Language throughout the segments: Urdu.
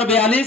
42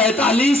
43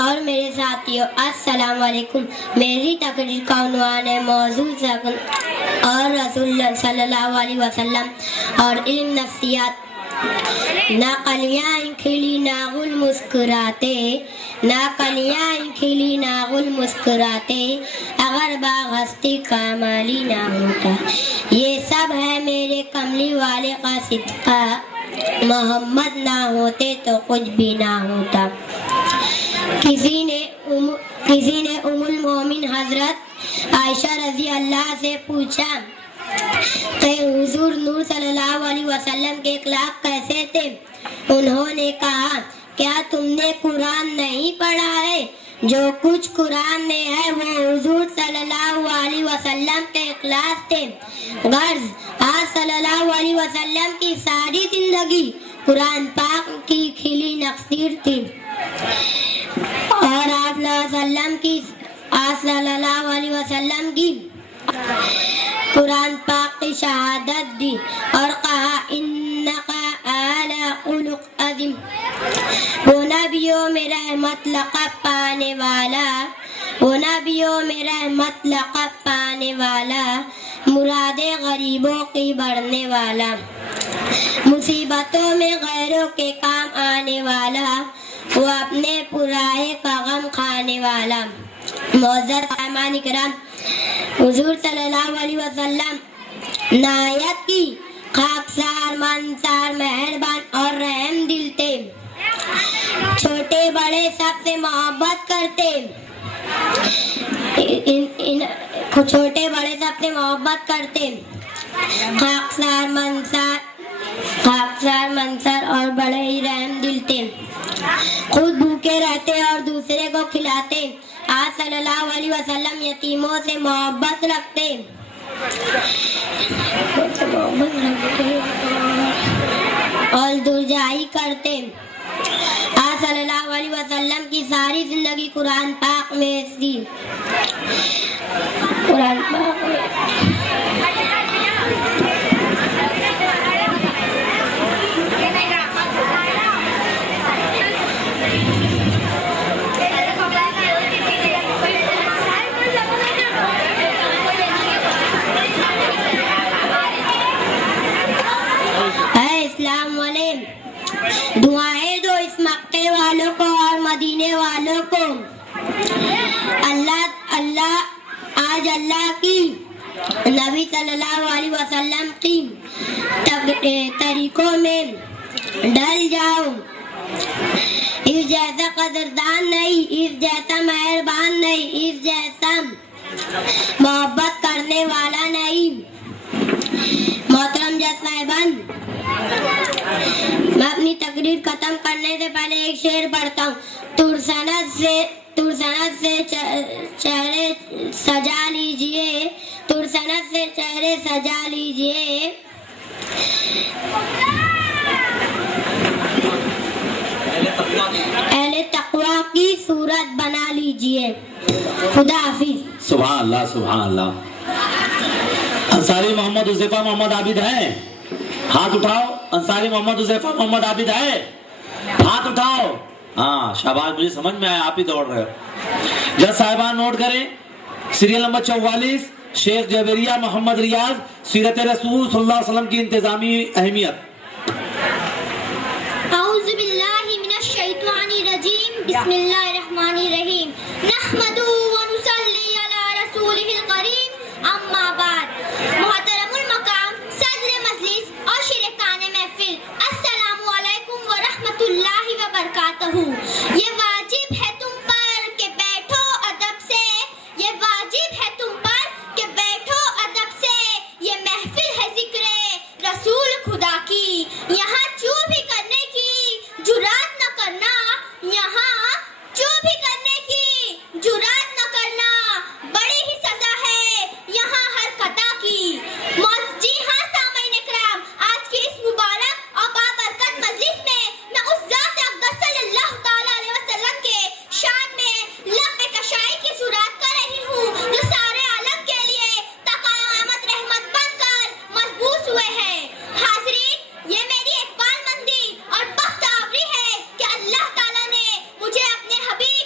اور میرے ساتھیوں، السلام علیکم۔ میری تقریر کا عنوان ہے موضوع اور رسول اللہ صلی اللہ علیہ وسلم اور علم نفسیات۔ نہ کلیاں کھلی نہ گل مسکراتے، نہ کلیاں کھلی نہ گل مسکراتے، اگر باغ ہستی کا مالی نہ ہوتا۔ یہ سب ہے میرے کملی والے کا صدقہ، محمد نہ ہوتے تو کچھ بھی نہ ہوتا۔ کسی نے ام المومن حضرت عائشہ رضی اللہ سے پوچھا کہ حضور نور صلی اللہ علیہ وسلم کے اخلاق کیسے تھے؟ انہوں نے کہا، کیا تم نے قرآن نہیں پڑھا ہے؟ جو کچھ قرآن میں ہے وہ حضور صلی اللہ علیہ وسلم کے اخلاق تھے۔ غرض آج صلی اللہ علیہ وسلم کی ساری زندگی قرآن پاک کی کھلی نقصیر تھی، اور آپ صلی اللہ علیہ وسلم کی قرآن پاک کی شہادت دی اور کہا، انکا اعلی خلق عظیم۔ وہ نبیوں میں رحمت لقب پانے والا، وہ نبیوں میں رحمت لقب پانے والا، مرادیں غریبوں کی بڑھنے والا، مصیبتوں میں غیروں کے کام آنے والا، وہ اپنے پرائے کا غم کھانے والا۔ معزز سامعین کرام، حضور صلی اللہ علیہ وسلم نہایت کی خاکسار، منصار، مہربان اور رحم دل تھے۔ چھوٹے بڑے سب سے محبت کرتے، چھوٹے بڑے سب سے محبت کرتے، خاکسار منصر اور بڑے ہی رحم دل تھے۔ خود بھوکے رہتے اور دوسرے کو کھلاتے۔ آج صلی اللہ علیہ وسلم یتیموں سے محبت رکھتے اور درجائی کرتے۔ آج صلی اللہ علیہ وسلم کی ساری زندگی قرآن پاک میں تھی، قرآن پاک میں۔ اسلام والے دعائیں دو اس مکے والوں کو اور مدینے والوں کو۔ آج اللہ کی نبی صلی اللہ علیہ وسلم کی طریقوں میں ڈل جاؤ۔ اس جیسا قدردان نہیں، اس جیسا مہربان نہیں، اس جیسا محبت کرنے والا نہیں۔ محترم جج صاحبان، میں اپنی تقریر ختم کرنے سے پہلے ایک شعر پڑھتا ہوں۔ ترسنت سے چہرے سجا لیجئے، ترسنت سے چہرے سجا لیجئے، اہل تقوی کی صورت بنا لیجئے۔ خدا حافظ۔ سبحان اللہ، سبحان اللہ۔ انصاری محمد حذیفہ محمد عابد ہے؟ ہاتھ اٹھاؤ۔ انصاری محمد حذیفہ محمد عابد ہے؟ ہاتھ اٹھاؤ۔ ہاں شاباش، مجھے سمجھ میں آیا، آپ ہی دوڑ رہے ہو۔ جج صاحبان نوٹ کریں، سیریل نمبر 44، شیخ جویریہ محمد ریاض، سیرت رسول صلی اللہ علیہ وسلم کی انتظامی اہمیت۔ اعوذ باللہ من الشیطان الرجیم، بسم اللہ الرحمن الرحیم، نحمدہ ونصلی علی رسولہ الکریم، اما بعد۔ محترم المقام صدر مجلس اور شرکان محفل، السلام علیکم ورحمۃ اللہ وبرکاتہ۔ یہ واجب ہے تم پر کہ بیٹھو ادب سے، یہ واجب ہے تم پر کہ بیٹھو ادب سے، یہ محفل ہے ذکر رسول خدا کی، یہاں چو بھی کرنے کی جرات نہ کرنا، یہاں چو بھی کرنے کی جرات نہ کرنا، بڑی ہی سزا ہے یہاں ہر خطا کی۔ جی ہاں سامعین اکرام، آج کی اس مبارک اور بابرکت مجلس میں میں اس ذات اقدس صلی اللہ تعالیٰ علیہ وسلم کے شان میں لب کشائی کی صورت کر رہی ہوں، جو سارے عالم کے لیے تا قیامت رحمت بن کر محبوس ہوئے ہیں۔ حاضرین، یہ میری اقبال مندی اور بخت آوری ہے کہ اللہ تعالیٰ نے مجھے اپنے حبیب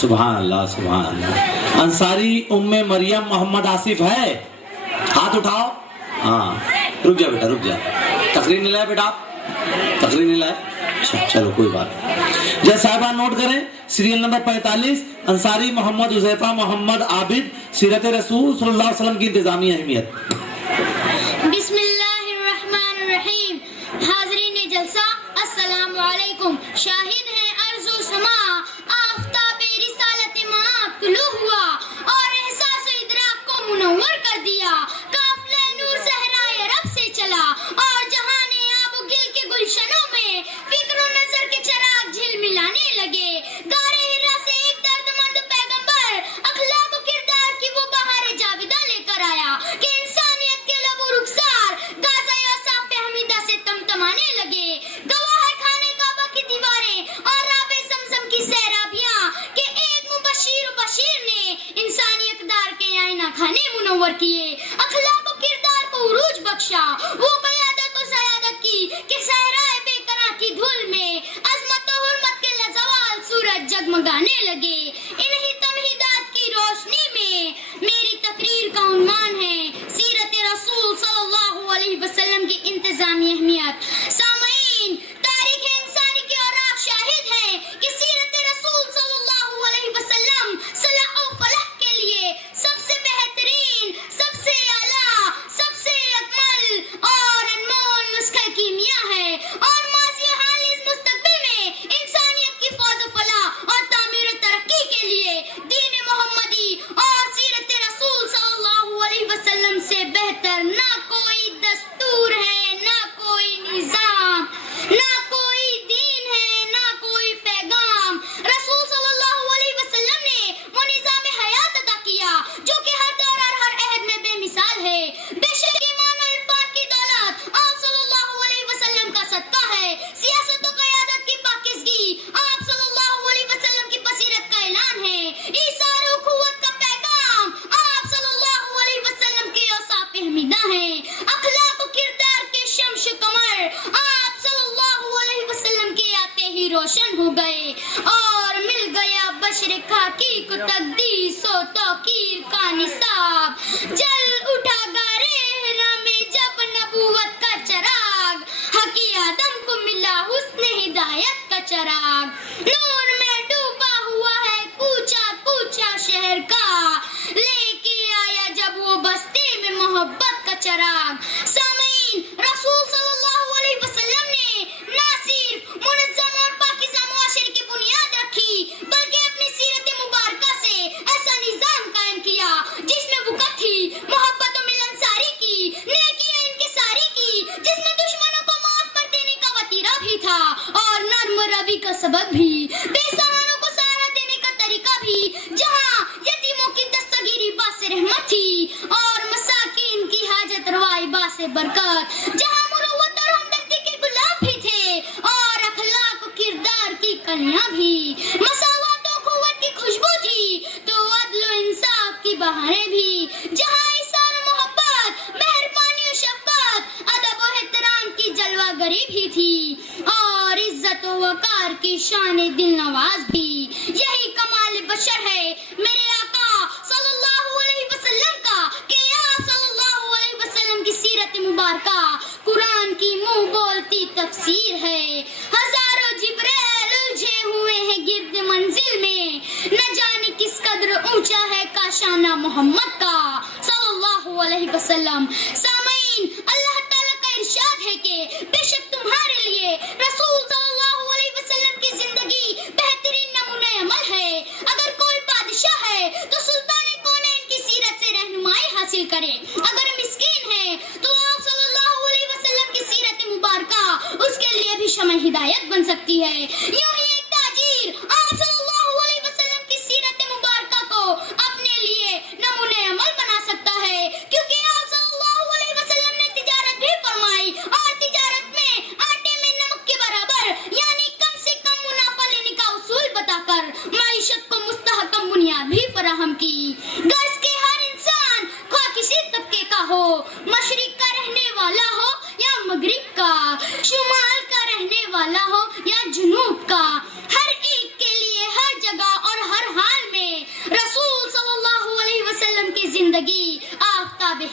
سبحان اللہ سبحان اللہ. انصاری ام مریم محمد آصف ہے؟ ہاتھ اٹھاؤ. ہاں رک جا بیٹا رک جا. تقریر نہیں لائے بیٹا آپ؟ تقریر نہیں لائے؟ چلو کوئی بات. جی صاحبان نوٹ کریں سیریل نمبر 45 انصاری محمد حذیفہ محمد عابد سیرت رسول صلی اللہ علیہ وسلم کی انتظامی اہمیت. بسم اللہ الرحمن الرحیم. حاضرین جلسہ السلام علیکم. شاہد ہیں ارض و سما آفتاب رسالت ماں طلوع ہوا اور احساس و ادراک کو منور کر دیا. قافلہ نور صحرائے رب سے چلا اور جہان آب و گل کے گلشنوں میں فکر و نظر کے چراغ جھل ملانے لگے. غار ہرا سے ایک دردمند پیغمبر اخلاق و کردار کی وہ بہار جاویدہ لے کر آیا کہ انسانیت کے لب و رخسار غازہ اوصاف حمیدہ سے تمتمانے لگے. گواہ ہے خانے کعبہ کی دیواریں اور راب زمزم کی سیرابیاں کہ ایک مبشر و بشیر نے انسانی اقدار کے آئینہ خانے منور کیے. اخلاق و کردار کو عروج بخشا. وہ قیادت و سیادت کی کہ صحرائے بے قرار کی دھول میں عظمت و حرمت کے لازوال سورج جگمگانے لگے. انہی تمہیدات کی روشنی میں میری تقریر کا عنوان ہے سیرت رسول صلی اللہ علیہ وسلم کی انتظامی اہمیت. سامعین تاریخ انسانی کی اوراق شاہد ہے کہ سیرت رسول صلی اللہ علیہ وسلم صلاح و فلاح کے لیے سب سے بہترین سب سے اعلیٰ سب سے اکمل اور انمول نسخہ کیمیا ہے. اور ماضی حال اس مستقبل میں انسانیت کی فوز و فلاح اور تعمیر و ترقی کے لیے دین محمدی اور سیرت رسول صلی اللہ علیہ وسلم سے بہتر نہ کوئی دستور ہے نہ کوئی نظام نہ کوئی دین ہے نہ کوئی پیغام. رسول صلی اللہ علیہ وسلم نے وہ نظام حیات ادا کیا جو کہ ہر دور اور ہر عہد میں بے مثال ہے. بے شک ایمان و عرفان کی دولت آپ صلی اللہ علیہ وسلم کا صدقہ ہے. سیاست و قیادت کی پاکیزگی آپ صلی اللہ علیہ وسلم کی بصیرت کا اعلان ہے. ایثار و اخوت کا پیغام آپ صلی اللہ علیہ وسلم کے اوصاف حمیدہ ہیں. اخلاق و کردار کے شمش قمر آپ صلی اللہ علیہ وسلم کے آتے ہی روشن ہو گئے اور مل گیا بشر خاکی کو تقدیس و توقیر کا نصاب. جل اٹھا غارِ حرا میں جب نبوت کا چراغ حقی آدم کو ملا حسن ہدایت کا چراغ. نور میں ڈوبا ہوا ہے کوچا کوچا شہر کا لے کے آیا جب وہ بستی میں محبت کا چراغ. سامعین رسول صلی اللہ علیہ وسلم نے نہ صرف منظم اور پاکیزہ معاشرے کی بنیاد رکھی بلکہ اپنی سیرت مبارکہ سے ایسا نظام قائم کیا جس میں وقت تھی محبت و ملنساری کی نیکی انکساری کی جس میں دشمنوں کو معاف کر دینے کا وتیرہ بھی تھا اور نرم روی کا سبق بھی. بے سہاروں کو سہارا دینے کا طریقہ بھی. جہاں یتیموں کی دستگیری باعث رحمت تھی اور مساکین کی حاجت روائی باعث برکت. جہاں مروت اور ہمدردی کے گلاب بھی تھے اور اخلاق و کردار کی کلیاں بھی. مساوات و قوت کی خوشبو تھی تو عدل و انصاف کی بہاریں بھی. جہاں ایثار و محبت مہربانی و شفقت ادب و احترام کی جلوہ گری بھی تھی اور عزت و وقار کی شان دل نواز بھی. یہی کمال بشر ہے میرے آقا صلی اللہ علیہ وسلم کا کہ آپ صلی اللہ علیہ وسلم کی سیرت مبارکہ قرآن کی منہ بولتی تفسیر ہے. ہزاروں جبریل الجھے ہوئے ہیں گرد منزل میں نہ جانے کس قدر اونچا ہے کاشانہ محمد کا صلی اللہ علیہ وسلم. سامعین اللہ تعالیٰ کا ارشاد ہے کہ بے شک تمہارے لیے رسول صلی اللہ علیہ وسلم کی زندگی بہترین نمونہ عمل ہے. اگر کوئی بادشاہ ہے تو سلطان کونین کی سیرت سے رہنمائی حاصل کرے. اگر مسکین ہے تو آپ صلی اللہ علیہ وسلم کی سیرت مبارکہ اس کے لیے بھی شمع ہدایت بن سکتی ہے. یوں ہی ایک تاجر آپ صلی اللہ علیہ وسلم کی سیرت مبارکہ کو اپنے لیے نمونہ عمل بنا سکتا ہے کیونکہ آپ صلی اللہ علیہ وسلم نے تجارت بھی فرمائی اور تجارت میں آٹے میں نمک کے برابر یعنی کم سے کم منافع لینے کا اصول بتا کر معیشت کو مستحکم بنیاد بھی فراہم کی. غرض کے ہر انسان خواہ کسی طبقے کا ہو مشرق کا رہنے والا ہو یا مغرب کا شمال کا رہنے والا ہو یا جنوب کا ہر ایک کے لیے ہر جگہ اور ہر حال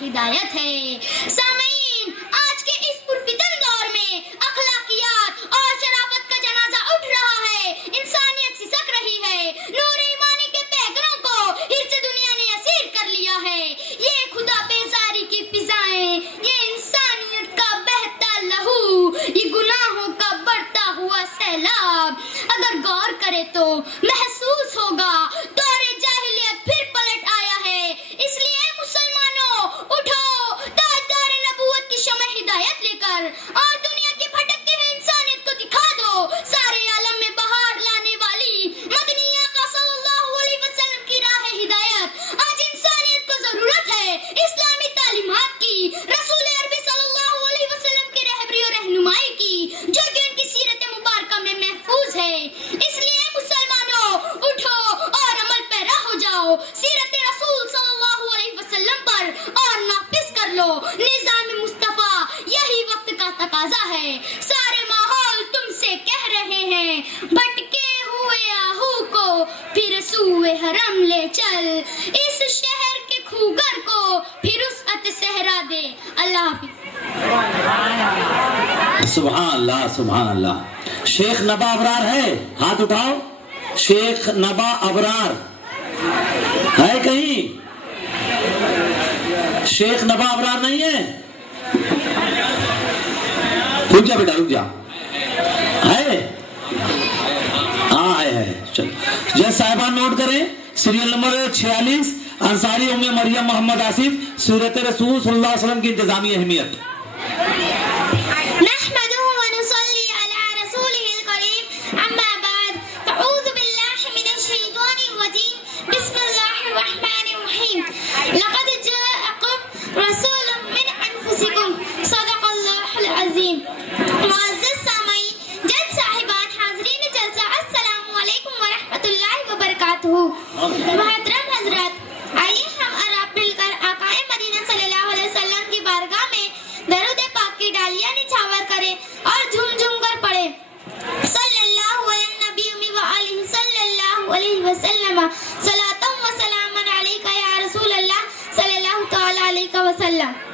ہدایت ہے. سامعین، آج کے اس پرفتن دور میں اخلاقیات اور شرافت کا جنازہ اٹھ رہا ہے. انسانیت سسک رہی ہے. نور ایمانی کے پیکروں کو ہرس دنیا نے اسیر کر لیا ہے. یہ خدا بیزاری کی فضائیں، یہ انسانیت کا بہتا لہو، یہ گناہوں کا بڑھتا ہوا سیلاب. اگر غور کرے تو محسوس ہوگا دور جاہلیت پھر پلٹ آیا ہے. اس لیے مسلمانوں اٹھو، تاجدار نبوت کی شمع ہدایت لے کر اور دنیا کی بھٹکتی ہوئی انسانیت کو دکھا دو سارے عالم میں بہار لانے والی مدنی آقا صلی اللہ علیہ وسلم کی راہ ہدایت. آج انسانیت کو ضرورت ہے اسلامی تعلیمات کی، رسول عربی صلی اللہ علیہ وسلم کی رہبری اور رہنمائی کی، جو کہ ان کی سیرت مبارکہ میں محفوظ ہے. اس لیے مسلمانوں اٹھو اور عمل پیرا ہو جاؤ، سیرت رسول صلی اللہ علیہ وسلم پر اور نافذ کر لو نظام مصطفیٰ. یہی وقت کا تقاضا ہے. سارے ماحول تم سے کہہ رہے ہیں، بھٹکے ہوئے آہو کو پھر سوئے حرم لے چل، اس شہر کے خوگر کو پھر وسعت صحرا دے. اللہ حافظ. سبحان اللہ سبحان اللہ. شیخ نبا ابرار ہے؟ ہاتھ اٹھاؤ. شیخ نبا ابرار ہے کہیں؟ شیخ نبا ابرار نہیں ہے؟ رک جا بیٹا رک جا. ہے؟ ہاں ہے. چل جی صاحبان نوٹ کریں. سیریل نمبر 46 انصاری ام مریم محمد آصف، سیرت رسول صلی اللہ علیہ وسلم کی انتظامی اہمیت. نحمده ونصلي على رسوله الكريم، أما بعد، فأعوذ بالله من الشيطان الرجيم. بسم الله الرحمن الرحيم. لقد جاءكم رسول من أنفسكم، صدق الله العظيم. معزز سامعین، جج صاحبان، حاضرین جلسہ، السلام علیکم ورحمۃ اللہ وبرکاتہ. محترم حضرات، آئیے ہم اور آپ مل کر آقائے مدینہ صلی اللہ علیہ وسلم کی بارگاہ میں درود پاک کی ڈالیاں نچھاور کریں اور جھوم جھوم کر پڑھیں. صلی اللہ علیہ النبی وآلہ صلی اللہ علیہ وسلم، صلاۃ و سلام علیک یا رسول اللہ صلی اللہ تعالی علیہ وسلم.